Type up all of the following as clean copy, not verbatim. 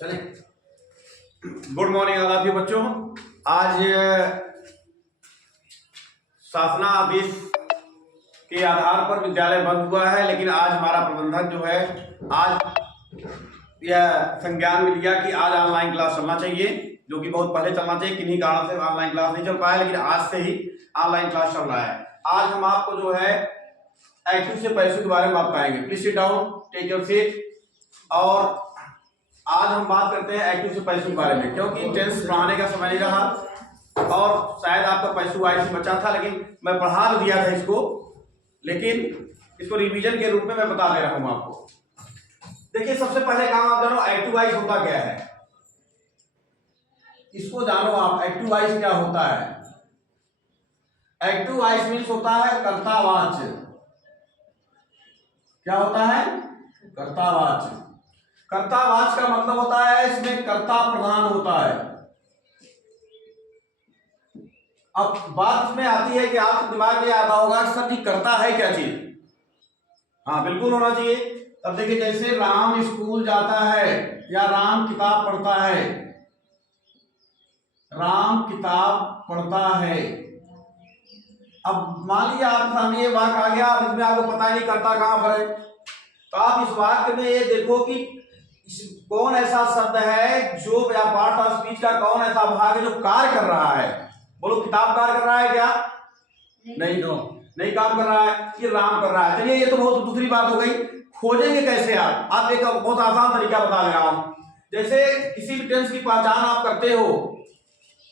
चले। Good morning आदाब जी बच्चों। आज शासना आदेश के आधार पर विद्यालय बंद हुआ है, लेकिन आज हमारा प्रबंधक जो है आज यह संज्ञान में लिया कि आज ऑनलाइन क्लास चलना चाहिए, जो कि बहुत पहले चलना चाहिए। किन्हीं कारण से ऑनलाइन क्लास नहीं चल पाया, लेकिन आज से ही ऑनलाइन क्लास चल रहा है। आज हम आपको जो है एक्टिव से पैसिव के बारे में बताएंगे। Please sit down, take your seat. और आज हम बात करते हैं एक्टिव से पैसिव के बारे में, क्योंकि टेंस पढ़ाने का समय नहीं रहा और शायद आपका पैसिव वाइस बचा था, लेकिन मैं पढ़ा तो दिया था इसको, लेकिन इसको रिवीजन के रूप में मैं बता दे रहा हूं आपको। देखिए, सबसे पहले काम आप जानो एक्टिव वाइस होता क्या है, इसको जानो आप। एक्टिव वाइस क्या होता है? एक्टिव वाइस मीन्स होता है कर्तावाच्य। क्या होता है? कर्तावाच्य। कर्तावाच्य का मतलब होता है इसमें कर्ता प्रधान होता है। अब बात इसमें आती है कि आपके दिमाग में आता होगा सर जी कर्ता है क्या चीज? हाँ, बिल्कुल होना चाहिए। अब देखिए, जैसे राम स्कूल जाता है या राम किताब पढ़ता है। राम किताब पढ़ता है। अब मान लीजिए आप सामने ये वाक्य आ गया, अब इसमें आपको पता नहीं करता कहां पर है, तो आप इस वाक्य में ये देखो कि कौन ऐसा शब्द है जो, या पार्ट ऑफ स्पीच का कौन ऐसा भाग है जो कार्य कर रहा है। बोलो, किताब कार्य कर रहा है क्या? नहीं काम कर रहा है, ये राम कर रहा है। चलिए, ये तो बहुत दूसरी बात हो गई। खोजेंगे कैसे आप एक बहुत आसान तरीका बता दे रहा हूं। जैसे किसी भी टेंस की पहचान आप करते हो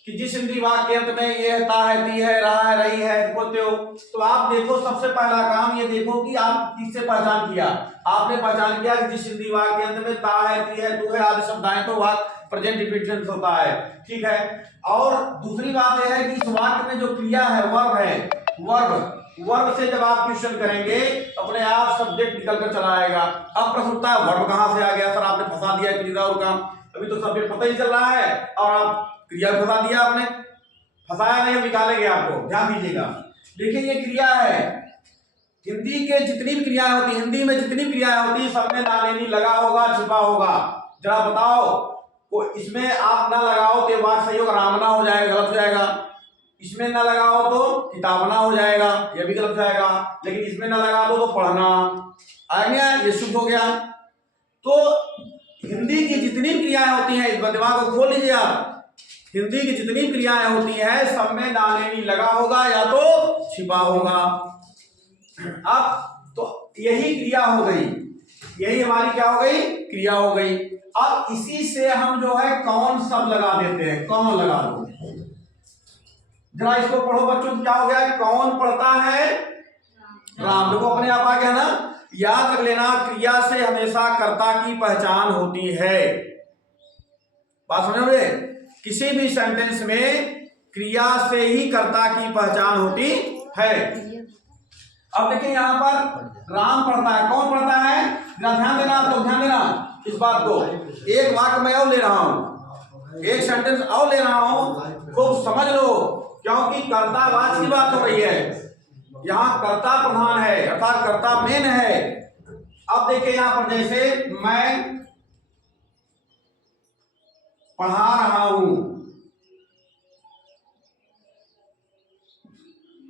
कि जिस हिंदी वाक्य अंत में ये है, ता है, ती है, रहा है, रही है बोलते हो, तो आप देखो सबसे पहला काम ये देखो कि आप किससे पहचान किया। आपने पहचान किया कि जिस हिंदी वाक्य अंत में ता है, ती है, तू है आदि शब्द आए तो वाक्य प्रेजेंट इंडेफिनिट होता है। ठीक है। और दूसरी बात यह है कि इस वाक्य में जो क्रिया है वर्ब है, वर्ब से जब आप क्वेश्चन करेंगे तो अपने आप सब्जेक्ट निकल कर चला आएगा। अब प्रश्न उठता है वर्ब कहां से आ गया? सर आपने फंसा दिया क्रिया और काम, अभी तो सब्जेक्ट पता ही चल रहा है और आप क्रिया फंसा दिया। आपने फंसाया नहीं, हम निकालेंगे आपको, ध्यान दीजिएगा। देखिए, ये क्रिया है। हिंदी के जितनी भी क्रियाएं होती है, हिंदी में जितनी क्रियाएं होती है, सब में ना लेनी लगा होगा, छिपा होगा। जरा बताओ, को इसमें आप ना लगाओ तो बात सही होगा, रामना हो जाएगा, गलत हो जाएगा। इसमें ना लगाओ तो किताबना हो जाएगा, यह भी गलत हो जाएगा। लेकिन इसमें ना लगा दो तो पढ़ना आ गया, ये शुभ हो गया। तो हिंदी की जितनी क्रियाएं होती हैं, इस दिमाग को खोल लीजिए आप। हिंदी की जितनी क्रियाएं होती हैं, सब में ना लेनी लगा होगा या तो छिपा होगा। अब तो यही क्रिया हो गई, यही हमारी क्या हो गई? क्रिया हो गई। अब इसी से हम जो है कौन शब्द लगा देते हैं, कौन लगा दो। जरा इसको पढ़ो बच्चों, क्या हो गया? कौन पढ़ता है? राम। देखो अपने आप आ गया ना। याद रख लेना, क्रिया से हमेशा कर्ता की पहचान होती है। बात समझोगे? किसी भी सेंटेंस में क्रिया से ही कर्ता की पहचान होती है। अब देखिए, यहां पर राम पढ़ता है, कौन पढ़ता है? ध्यान देना आप लोग, ध्यान देना इस बात को। एक वाक्य मैं और ले रहा हूं, एक सेंटेंस और ले रहा हूं, खूब समझ लो, क्योंकि कर्तावाच्य की बात हो रही है। यहां कर्ता प्रधान है, अर्थात कर्ता मेन है। अब देखिए यहां पर, जैसे मैं पढ़ा रहा हूं।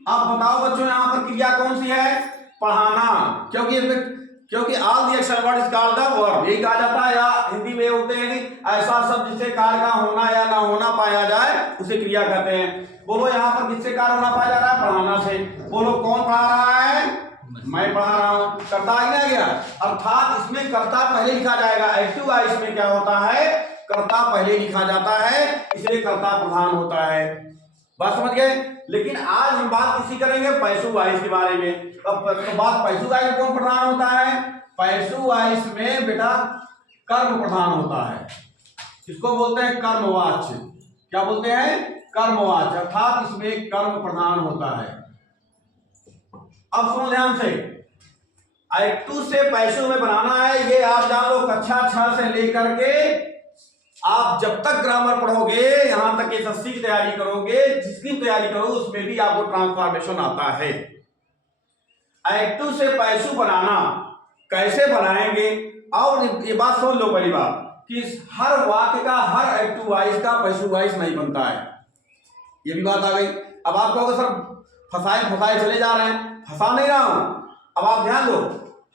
अब बताओ बच्चों, यहां पर क्रिया कौन सी है? पढ़ाना। क्योंकि all the action word is called the verb, यही कहा जाता है। या हिंदी में होते हैं कि ऐसा शब्द जिससे कार्य का होना या ना होना पाया जाए उसे क्रिया कहते हैं। बोलो, यहां पर किससे कार्य होना पाया जा रहा है? पढ़ाना से। बोलो, कौन पढ़ा रहा है? मैं पढ़ा रहा हूं। कर्ता आ गया, अर्थात इसमें कर्ता पहले लिखा जाएगा। एक्टिव वॉइस में क्या होता है? कर्ता पहले लिखा जाता है, इसलिए कर्ता प्रधान होता है। बात समझ गए? लेकिन आज हम बात किसी करेंगे पैसिव वॉइस के बारे में। अब तो बात पैसिव वॉइस में कौन प्रधान होता है? पैसिव वॉइस में बेटा कर्म प्रधान होता है। इसको बोलते हैं कर्मवाच्य। क्या बोलते हैं? कर्मवाच्य, अर्थात इसमें कर्म प्रधान होता है। अब सुनो ध्यान से, एक्टिव से पैसिव में बनाना है, ये आप जान लो। कक्षा 6 से लेकर के आप जब तक ग्रामर पढ़ोगे, यहां तक एसएससी की तैयारी करोगे, जिसकी तैयारी करो उसमें भी आपको ट्रांसफॉर्मेशन आता है। एक्टिव से पैसिव बनाना कैसे बनाएंगे? और ये बात सुन लो, पहली बात कि हर वाक्य का, हर एक्टिव वॉइस का पैसिव वॉइस नहीं बनता है। ये भी बात आ गई। अब आप कहोगे सर फंसाए फंसाए चले जा रहे हैं, फंसा नहीं रहा हूं। अब आप ध्यान दो,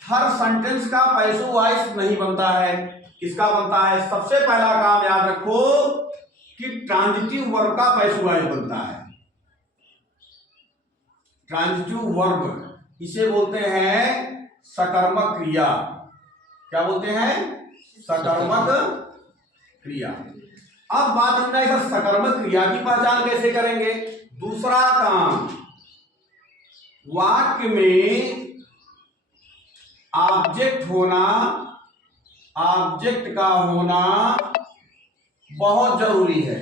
हर सेंटेंस का पैसिव वॉइस नहीं बनता है। किसका बनता है? सबसे पहला काम याद रखो कि ट्रांजिटिव वर्ब का पैसिव वॉइस बनता है। ट्रांजिटिव वर्ब इसे बोलते हैं सकर्मक क्रिया। क्या बोलते हैं? सकर्मक क्रिया। अब बात इतना है, सकर्मक क्रिया की पहचान कैसे करेंगे? दूसरा काम, वाक्य में ऑब्जेक्ट होना, ऑब्जेक्ट का होना बहुत जरूरी है।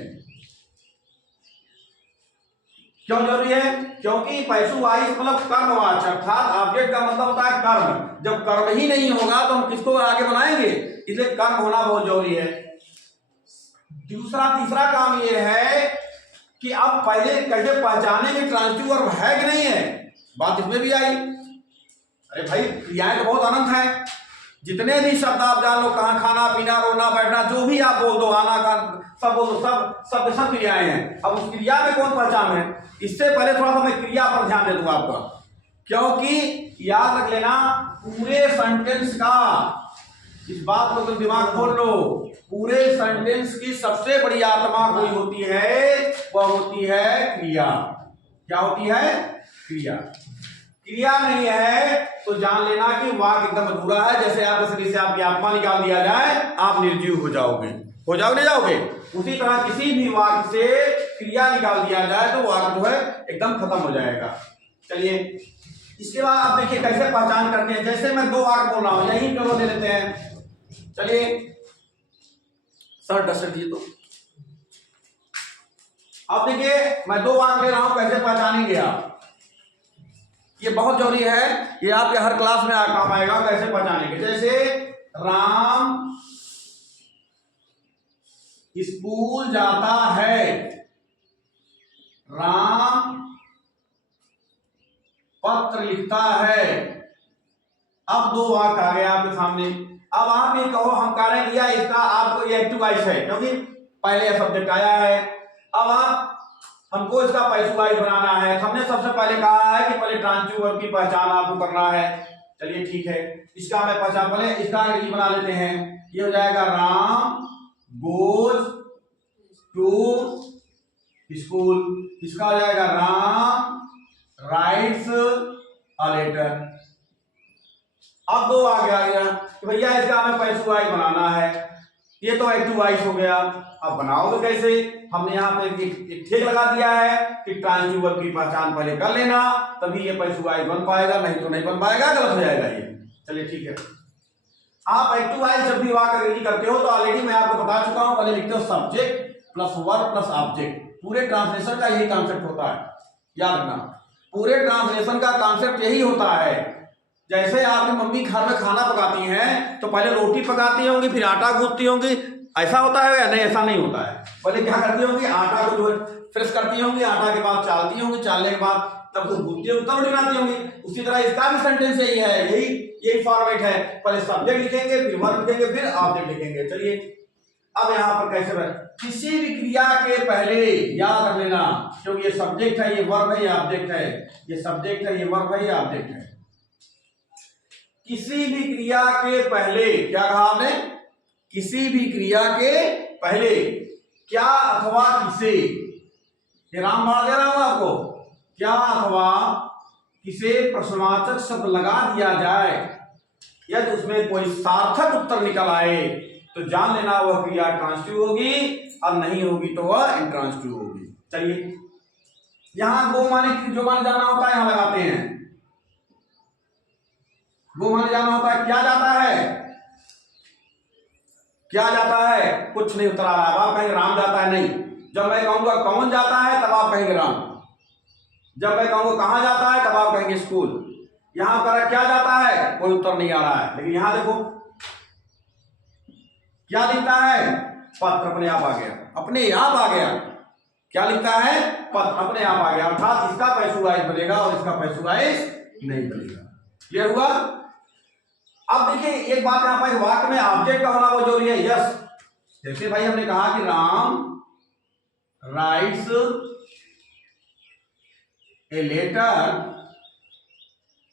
क्यों जरूरी है? क्योंकि पैसिव वॉइस मतलब कर्मवाचक, अर्थात ऑब्जेक्ट का मतलब होता है कर्म। जब कर्म ही नहीं होगा तो हम किसको आगे बनाएंगे? इसलिए कर्म होना बहुत जरूरी है। तीसरा काम यह है कि अब पहले कैसे पहचाने कि ट्रांजिटिव वर्ब है कि नहीं है, बात इसमें भी आई। अरे भाई क्रियाएं तो बहुत अनंत है, जितने भी शब्द आप जान लो, कहाँ खाना पीना रोना बैठना जो भी आप बोल दो, आना का सब बोल दो, सब क्रियाएं हैं। अब उस क्रिया में कौन पहचान है? इससे पहले थोड़ा सा मैं क्रिया पर ध्यान दे दूंगा आपका, क्योंकि याद रख लेना पूरे सेंटेंस का, इस बात को तुम दिमाग खोल लो, पूरे सेंटेंस की सबसे बड़ी आत्मा कोई होती है, वह होती है क्रिया। क्या होती है? क्रिया। क्रिया नहीं है तो जान लेना कि वाक्य एकदम अधूरा है। जैसे आपके शरीर से आपकी आत्मा निकाल दिया जाए, आप निर्जीव हो जाओगे, नहीं जाओगे? उसी तरह किसी भी वाक्य से क्रिया निकाल दिया जाए तो वाक्य जो है एकदम खत्म हो जाएगा। चलिए इसके बाद आप देखिए कैसे पहचान करते हैं। जैसे मैं दो वाक्य बोल रहा हूं, यही चलो ले लेते हैं। चलिए सर डस्टर दिए तो अब देखिए मैं दो वाक्य ले रहा हूं, कैसे पहचानेंगे आप? ये बहुत जरूरी है, ये आपके हर क्लास में काम आएगा। कैसे पहचानेंगे? जैसे राम स्कूल जाता है, राम पत्र लिखता है। अब दो वाक्य आ गए आपके सामने। अब आप ये कहो, हम कह रहे हैं भैया इसका आपको ये एक्टिव वॉइस है क्योंकि पहले यह सब्जेक्ट आया है। अब आप हमको इसका पैसिव वॉइस बनाना है। हमने सबसे पहले कहा है कि पहले ट्रांजिटिव वर्ब की पहचान आपको करना है। चलिए ठीक है, इसका मैं पहचान पहले इसका ये बना लेते हैं। ये हो जाएगा राम गोज टू स्कूल। इसका हो जाएगा राम राइट्स अ लेटर। अब दो आ गया कि भैया इसका हमें पैसिव वॉइस बनाना है। ये तो एक्टिव वॉइस हो गया। अब बनाओगे कैसे? हमने यहाँ पे एक ठेक लगा दिया है कि ट्रांजिटिव वर्ब की पहचान पहले कर लेना, तभी ये पैसिव वॉइस बन पाएगा, नहीं तो नहीं बन पाएगा, गलत हो जाएगा ये। चलिए ठीक है। आप एक्टिव वॉइस जब भी वाक्य रेडी करते हो तो ऑलरेडी मैं आपको बता चुका हूं, पहले लिखते हो subject plus verb plus object. पूरे ट्रांसलेशन का यही कॉन्सेप्ट होता है, याद रखना। पूरे ट्रांसलेशन का कॉन्सेप्ट यही होता है। जैसे आपकी मम्मी घर में खाना पकाती हैं तो पहले रोटी पकाती होंगी, फिर आटा गूंथती होंगी, ऐसा होता है या नहीं? ऐसा नहीं होता है। पहले क्या करती होंगी? आटा को जो है फ्रेश करती होंगी, आटा के बाद चालती होंगी, चालने के बाद तब तो गूंथती होंगी, तब रोटी बनाती होंगी। उसी तरह इसका भी सेंटेंस यही है, यही फॉर्मेट है। पहले सब्जेक्ट लिखेंगे, फिर वर्ब लिखेंगे, फिर ऑब्जेक्ट लिखेंगे। चलिए अब यहाँ पर कैसे बने? किसी भी क्रिया के पहले याद रख लेना, क्योंकि ये सब्जेक्ट है, ये वर्ब है, ये ऑब्जेक्ट है। ये सब्जेक्ट है, ये वर्ब है, ये ऑब्जेक्ट है। किसी भी क्रिया के पहले, क्या कहा आपने? किसी भी क्रिया के पहले क्या अथवा किसे, ये राम बाण दे रहा हूं आपको, क्या अथवा किसे प्रश्नवाचक शब्द लगा दिया जाए, यदि उसमें कोई सार्थक उत्तर निकल आए तो जान लेना वह क्रिया ट्रांजिटिव होगी, और नहीं होगी तो वह इंट्रांजिटिव होगी। चलिए यहां गो माने जो माने जाना होता है यहां लगाते हैं। गो माने जाना होता है, क्या जाता है? क्या जाता है? कुछ नहीं उत्तर आ रहा है। आप कहेंगे राम जाता है, नहीं। जब मैं कहूंगा कौन जाता है तब आप कहेंगे राम। जब मैं कहूंगा कहां जाता है तब आप कहेंगे स्कूल। यहां पर क्या जाता है? कोई उत्तर नहीं आ रहा है। लेकिन यहां देखो क्या लिखता है? पत्र अपने आप आ गया, अपने आप आ गया। क्या लिखता है? पत्र अपने आप आ गया। अर्थात इसका पैसिव वॉइस बनेगा और इसका पैसिव वॉइस नहीं बनेगा। क्लियर हुआ? अब देखिए एक बात यहां पर, वाक्य में ऑब्जेक्ट का होना बहुत जरूरी है। यस, जैसे भाई हमने कहा कि राम राइट्स ए लेटर,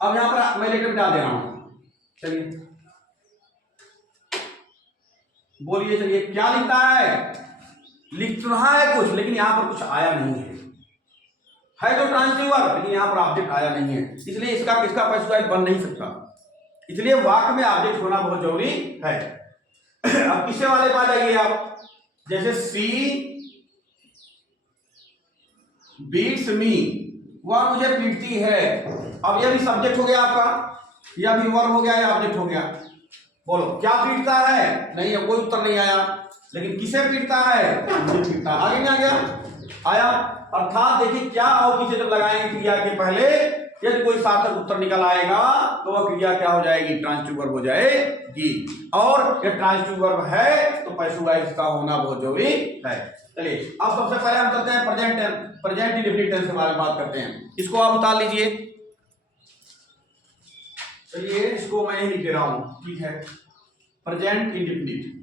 अब यहां पर मैं लेटर डाल दे रहा हूं, चलिए बोलिए, चलिए क्या लिखता है, लिख रहा है कुछ लेकिन यहां पर कुछ आया नहीं है तो ट्रांसड्यूसर, लेकिन यहां पर ऑब्जेक्ट आया नहीं है, इसलिए इसका किसका पैसिव बन नहीं सकता, इसलिए वाक्य में ऑब्जेक्ट होना बहुत जरूरी है। अब किससे वाले पास जाइए आप, जैसे सी बीट्स मी, वह मुझे पीटती है, अब यह भी सब्जेक्ट हो गया आपका, यह भी वर्ब हो गया या ऑब्जेक्ट हो गया, बोलो क्या पीटता है, नहीं है, कोई उत्तर नहीं आया, लेकिन किसे पीटता है, मुझे पीटता, आगे में आ गया, आया, अर्थात देखिए क्या और किसे जब लगाएंगे क्रिया के पहले, यदि कोई सार्थक उत्तर निकल आएगा तो वह क्रिया क्या हो जाएगी, ट्रांसटिव वर्ब हो जाएगी, और ये ट्रांसटिव वर्ब है तो पैसिव वॉइस का होना बहुत जरूरी है। चलिए अब सबसे पहले हम चलते हैं प्रेजेंट इंडेफिनिट टेंस के बारे में बात करते हैं, इसको आप उतार लीजिए, चलिए इसको मैं नहीं लिख दे रहा हूं, ठीक है, प्रेजेंट इंडेफिनिट,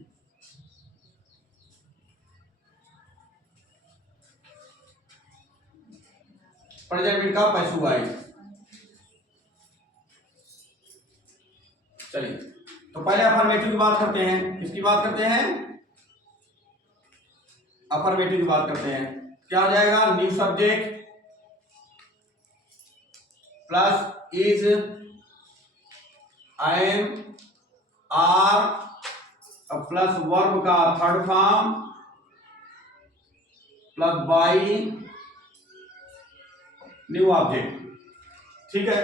प्रेजेंट का पैसिव वॉइस। चलिए तो पहले अफर्मेटिव की बात करते हैं, किसकी बात करते हैं, अफर्मेटिव की बात करते हैं, क्या हो जाएगा, new subject plus is am are plus verb का third form plus by new object, ठीक है।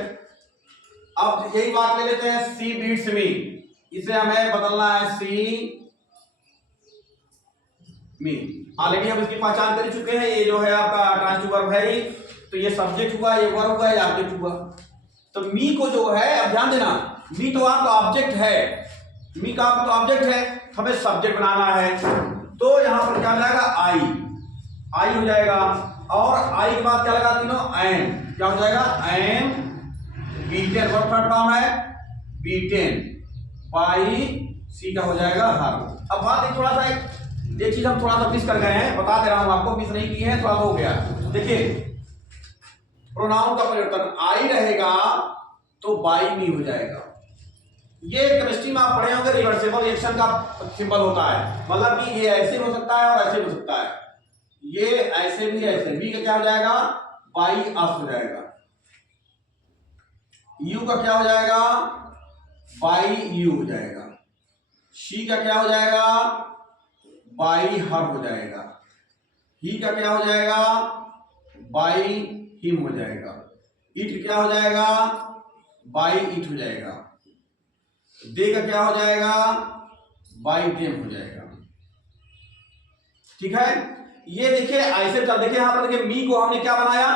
अब यही बात ले लेते हैं, सी बीट्स मी, इसे हमें बदलना है सी मी, ऑलरेडी हम इसकी पहचान कर चुके हैं, ये जो है आपका ट्रांसटिव वर्ब है ही, तो ये सब्जेक्ट हुआ, ये वर्ब हुआ, ये ऑब्जेक्ट हुआ, तो मी को जो है, अब ध्यान देना, मी तो आपका ऑब्जेक्ट है, मी का आपका तो ऑब्जेक्ट है, हमें सब्जेक्ट बनाना है, तो यहां पर क्या हो जाएगा, आई हो जाएगा, और आई के बाद क्या लगा तीनों, एन, क्या हो जाएगा, एन बीटेन, वर्ब थर्ड फॉर्म है बीटेन, बाई सी का हो जाएगा हर। अब बात एक थोड़ा सा एक चीज हम थोड़ा सा मिस कर गए हैं, बता दे रहा हूं आपको, मिस नहीं की है, थोड़ा हो गया, देखिए प्रोनाउन का परिवर्तन आई रहेगा तो बाई मी हो जाएगा, ये केमिस्ट्री में आप पढ़े होंगे, रिवर्सिबल रिएक्शन का सिंबल होता है, मतलब कि ये ऐसे हो सकता है और ऐसे हो सकता है, ये ऐसे भी ऐसे भी, का क्या हो जाएगा, बाई अस हो जाएगा, यू का क्या हो जाएगा, बाई यू हो जाएगा, शी का क्या हो जाएगा, बाई हर हो जाएगा, ही का क्या हो जाएगा, बाई हिम हो जाएगा, इट क्या हो जाएगा, बाई इट हो जाएगा, दे का क्या हो जाएगा, बाई देम हो जाएगा, ठीक है। ये देखिए ऐसे चल, देखिए यहां पर देखिए मी को हमने क्या बनाया,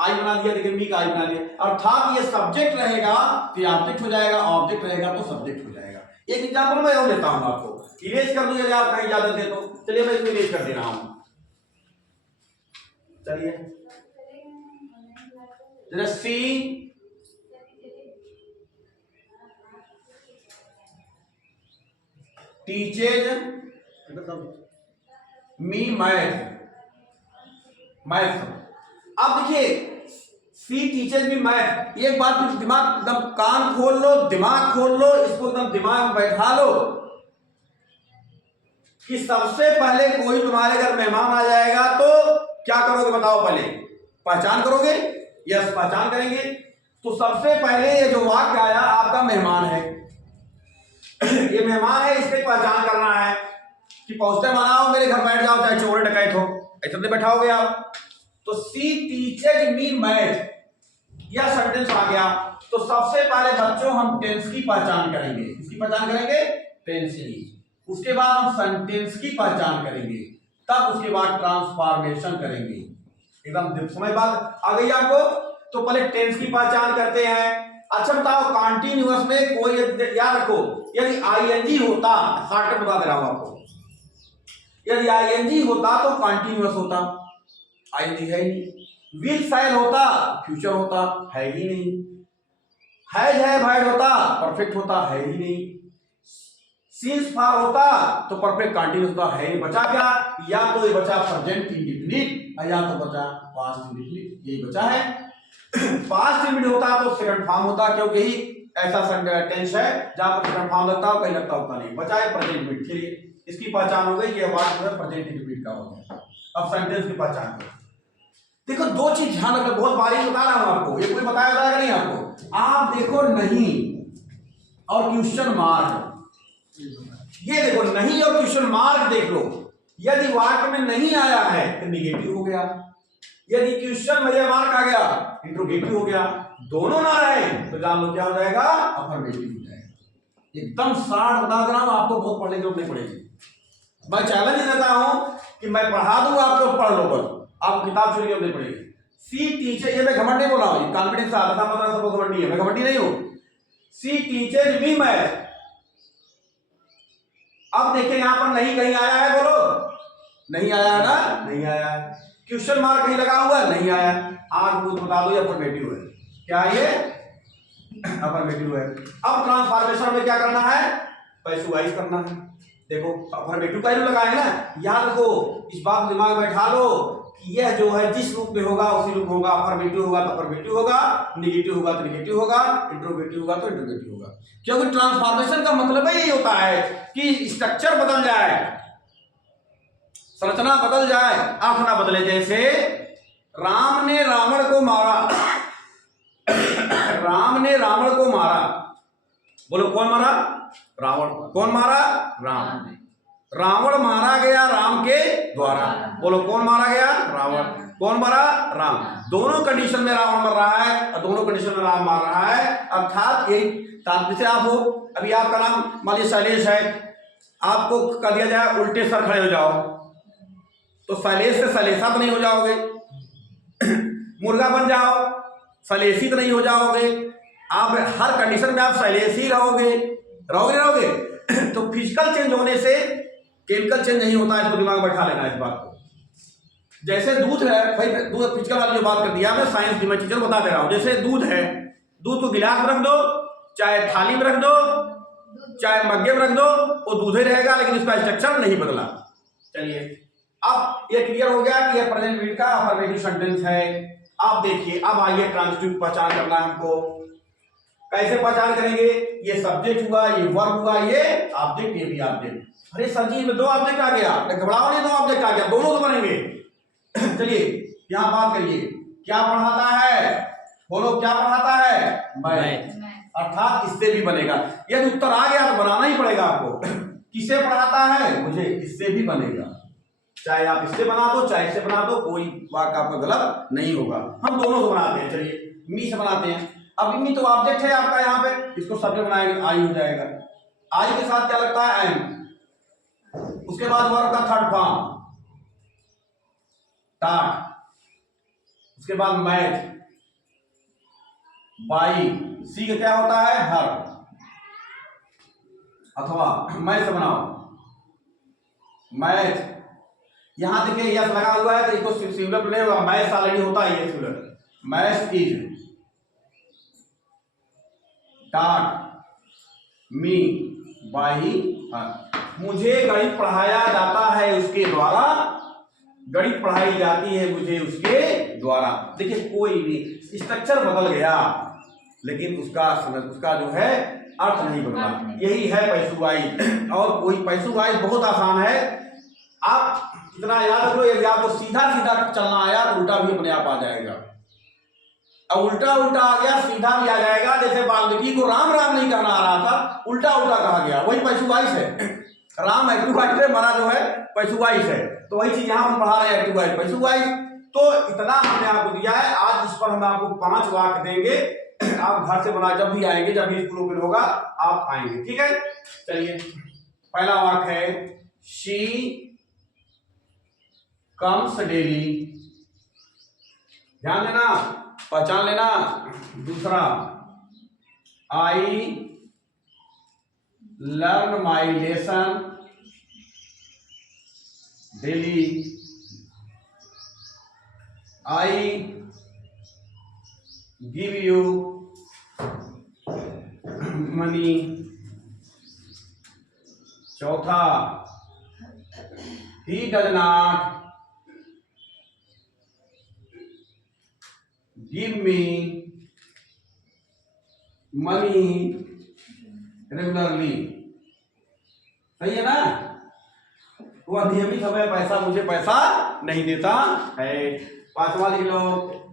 आई बना दिया, देखिए मी का आई बना दिया, अर्थात ये सब्जेक्ट रहेगा तो ऑब्जेक्ट हो जाएगा, ऑब्जेक्ट रहेगा तो सब्जेक्ट हो जाएगा। एक एग्जांपल मैं और लेता हूं आपको, इरेज कर दूं यदि आप कहीं इजाजत दे तो, चलिए मैं इसको इरेज कर दे रहा हूं, चलिए जरा सी टीचेज मी मैथ, अब देखिए सी टीचर्स मी मैथ, एक बात दिमाग एकदम कान खोल लो, दिमाग खोल लो, इसको एकदम दिमाग में बैठा लो कि सबसे पहले कोई तुम्हारे घर मेहमान आ जाएगा तो क्या करोगे बताओ, पहले पहचान करोगे, यस पहचान करेंगे, तो सबसे पहले ये जो वाक्य आया आपका मेहमान है, ये मेहमान है, इसकी पहचान करना है कि पहुंचते मनाओ, मेरे घर बैठ जाओ, चाहे चोर डकैत हो, ऐसे तो बैठाओगे आप, तो सी टीचेज मी मैथ, यह सेंटेंस आ गया, तो सबसे पहले बच्चों हम टेंस की पहचान करेंगे, किसकी पहचान करेंगे, टेंस की, उसके बाद हम सेंटेंस की पहचान करेंगे, तब उसके बाद ट्रांसफॉर्मेशन करेंगे, एकदम समझ बात आ गई आपको। तो पहले टेंस की पहचान करते हैं। अच्छा बताओ कॉन्टिन्यूअस में कोई, याद रखो यदि आईएनजी होता, शॉर्टकट बता दे रहा हूं आपको, यदि आईएनजी होता तो कॉन्टिन्यूअस होता, आईएनजी है ही नहीं, विल शैल होता फ्यूचर होता, है ही नहीं, हैज है भैड होता परफेक्ट होता, है ही नहीं, सिंस फॉर होता तो परफेक्ट कंटिन्यूअस होता है, बचा क्या, या तो ये बचा प्रेजेंट इंडेफिनिट या तो बचा पास्ट इंडेफिनिट, यही बचा है। पास्ट इंडेफिनिट होता तो सेकंड फॉर्म होता, क्योंकि ही ऐसा टेंस है जहां पर सेकंड फॉर्म लगता हो, कहीं लगता होता नहीं, बचा है प्रेजेंट इंडेफिनिट। चलिए इसकी पहचान हो गई, ये वर्ड जो है प्रेजेंट इंडेफिनिट का हो गया। अब सेंटेंस की पहचान करो। देखो दो चीज ध्यान रखना, बहुत बारीक बता रहा हूं आपको, ये कोई बताया जाएगा नहीं आपको। आप देखो नहीं और क्वेश्चन मार्क, ये देखो नहीं और क्वेश्चन मार्क देख लो। यदि वाक्य में नहीं आया है तो निगेटिव हो गया, यदि क्वेश्चन में मार्क आ गया इंट्रोगेटिव हो गया, दोनों ना रहे तो जान लो क्या हो जाएगा, अफर्मेटिव हो जाएगा। एकदम शार्ट बता दे रहा हूं आपको, बहुत पढ़ने की जरूरत नहीं पड़ेगी। मैं चैलेंज देता हूं कि मैं पढ़ा दूंगा, आप लोग पढ़ लो, बस आप किताब चुरी करनी पड़ेगी। सी टीचर, ये मैं घमंड नहीं बोल रहा हूं, कॉन्फिडेंस आता था, मतलब सब घमंडी है, मैं घमंडी नहीं हूं। सी टीचर मी मैथ। अब देखिए यहां पर नहीं कहीं आया है, बोलो नहीं आया है ना, नहीं आया है। क्वेश्चन मार्क कहीं लगा हुआ है, नहीं आया। आज मुझे बता दो ये अफर्मेटिव है, क्या ये अफर्मेटिव है। अब ट्रांसफॉर्मेशन में क्या करना है, पैसिवाइज करना है। देखो अफर्मेटिव का ही लगा है ना, याद रखो, इस बात को दिमाग में बैठा लो कि यह जो है जिस रूप में होगा उसी रूप में होगा। अफर्मेटिव होगा तो अफर्मेटिव होगा, नेगेटिव होगा तो नेगेटिव होगा, इंट्रोगेटिव होगा तो इंट्रोगेटिव होगा। क्योंकि ट्रांसफॉर्मेशन का मतलब ही होता है कि स्ट्रक्चर बदल जाए, संरचना बदल जाए, अर्थ ना बदले। जैसे राम ने रावण को मारा, राम ने रावण को मारा, बोलो कौन मारा, रावण। कौन मारा, राम। रावण मारा गया राम के द्वारा, बोलो कौन मारा गया, रावण। कौन मारा, राम। दोनों कंडीशन में रावण मर रहा है और दोनों कंडीशन में राम मार रहा है। अर्थात यही तात्पर्य आप हो, अभी आपका नाम मान लीजिए शैलेश है, आपको कह दिया जाए उल्टे सर खड़े हो जाओ, तो शैलेश से शैलेशा तो नहीं हो जाओगे। मुर्गा बन जाओ, शैलेशी तो नहीं हो जाओगे। आप हर कंडीशन में आप शैलेशी रहोगे, रहोगे। तो फिजिकल चेंज होने से केमिकल चेंज नहीं होता है, इसको दिमाग में बैठा लेना इस बात को। जैसे दूध है भाई, दूध फिजिकल वाली जो बात कर दिया मैं, साइंस की मैं चीजें बता दे रहा हूं। जैसे दूध है, दूध को गिलास में रख दो, चाहे थाली में रख दो, चाहे मग्गे में रख दो, वो दूध ही रहेगा, लेकिन उसका स्ट्रक्चर नहीं बदला। चलिए अब ये क्लियर हो गया कि ये प्रेजेंट वीक का अफर्मेटिव सेंटेंस है। अब देखिए, अब आइए ट्रांजिटिव पहचान करना है हमको। कैसे पहचान करेंगे, ये सब्जेक्ट हुआ, ये वर्ब हुआ, ये ऑब्जेक्ट, ये भी ऑब्जेक्ट। अरे सर जी में दो ऑब्जेक्ट आ गया, घबराओ नहीं, दो ऑब्जेक्ट आ गया, दोनों तो बनेंगे। चलिए यहां बात करिए, क्या पढ़ाता है, बोलो क्या पढ़ाता है, मैथ। अर्थात इससे भी बनेगा। यदि उत्तर आ गया तो बनाना ही पड़ेगा आपको। किसे पढ़ाता है, मुझे, इससे भी बनेगा। चाहे आप इससे बना दो चाहे इससे बना दो, कोई वाक्य आपका गलत नहीं होगा। हम दोनों से बनाते हैं, चलिए मी से बनाते हैं। अब मी तो ऑब्जेक्ट है आपका, यहाँ पे इसको सब्जेक्ट बनाएंगे, आई हो जाएगा। आई के साथ क्या लगता है, एम। उसके बाद वर्ब का थर्ड फॉर्म टाट, उसके बाद मैथ, बाई, सी का क्या होता है, हर। अथवा मैथ से बनाओ, मैथ। यहां देखिए यस लगा हुआ है तो इसको सिंगुलर नहीं होगा, मैथ ऑलरेडी होता है, ये सिंगुलर, मैथ इज। टाट, मी, बाई, हर। मुझे गणित पढ़ाया जाता है उसके द्वारा, गणित पढ़ाई जाती है मुझे उसके द्वारा। देखिए कोई भी स्ट्रक्चर बदल गया लेकिन उसका जो है अर्थ नहीं बदला। यही है पैसुवाइज। और कोई पैसुवाइज बहुत आसान है, आप इतना याद रखो, यदि आपको सीधा सीधा चलना आया तो उल्टा भी अपने आप आ जाएगा। अब उल्टा उल्टा आ गया, सीधा भी आ जाएगा। जैसे वाल्मीकि को राम राम नहीं कहना आ रहा था, उल्टा उल्टा कहा गया, वही पैसुवाइज है। राम एक्टिव वाइज है, मरा जो है पैसुवाइज है। तो वही चीज यहां हम पढ़ा रहे हैं, एक्टिव वाइज पैसुवाइज। तो इतना हमने आपको दिया है। आज इस पर हम आपको 5 वाक्य देंगे, आप घर से बना, जब भी आएंगे, जब भी स्कूल ओपन होगा आप आएंगे, ठीक है। चलिए पहला वाक्य है, शी कम्स डेली, ध्यान देना, पहचान लेना। दूसरा, I learn my lesson daily, I give you money चौथा, he does not give me money regularly। सही है ना? वह नियमित समय पैसा मुझे पैसा नहीं देता है। पांचवा लिख लो,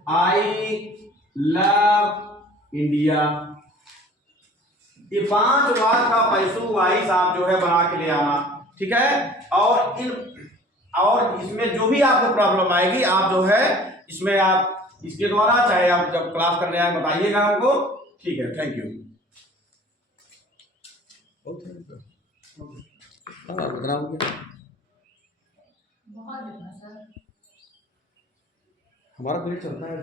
आई लव इंडिया। ये 5 वाक्य का पैसू वाइस आप जो है बना के ले आना, ठीक है। और इसमें जो भी आपको प्रॉब्लम आएगी आप जो है इसमें आप इसके द्वारा चाहे आप जब क्लास करने आए बताइएगा हमको, ठीक है। Thank you. हमारा पीरियड चलता है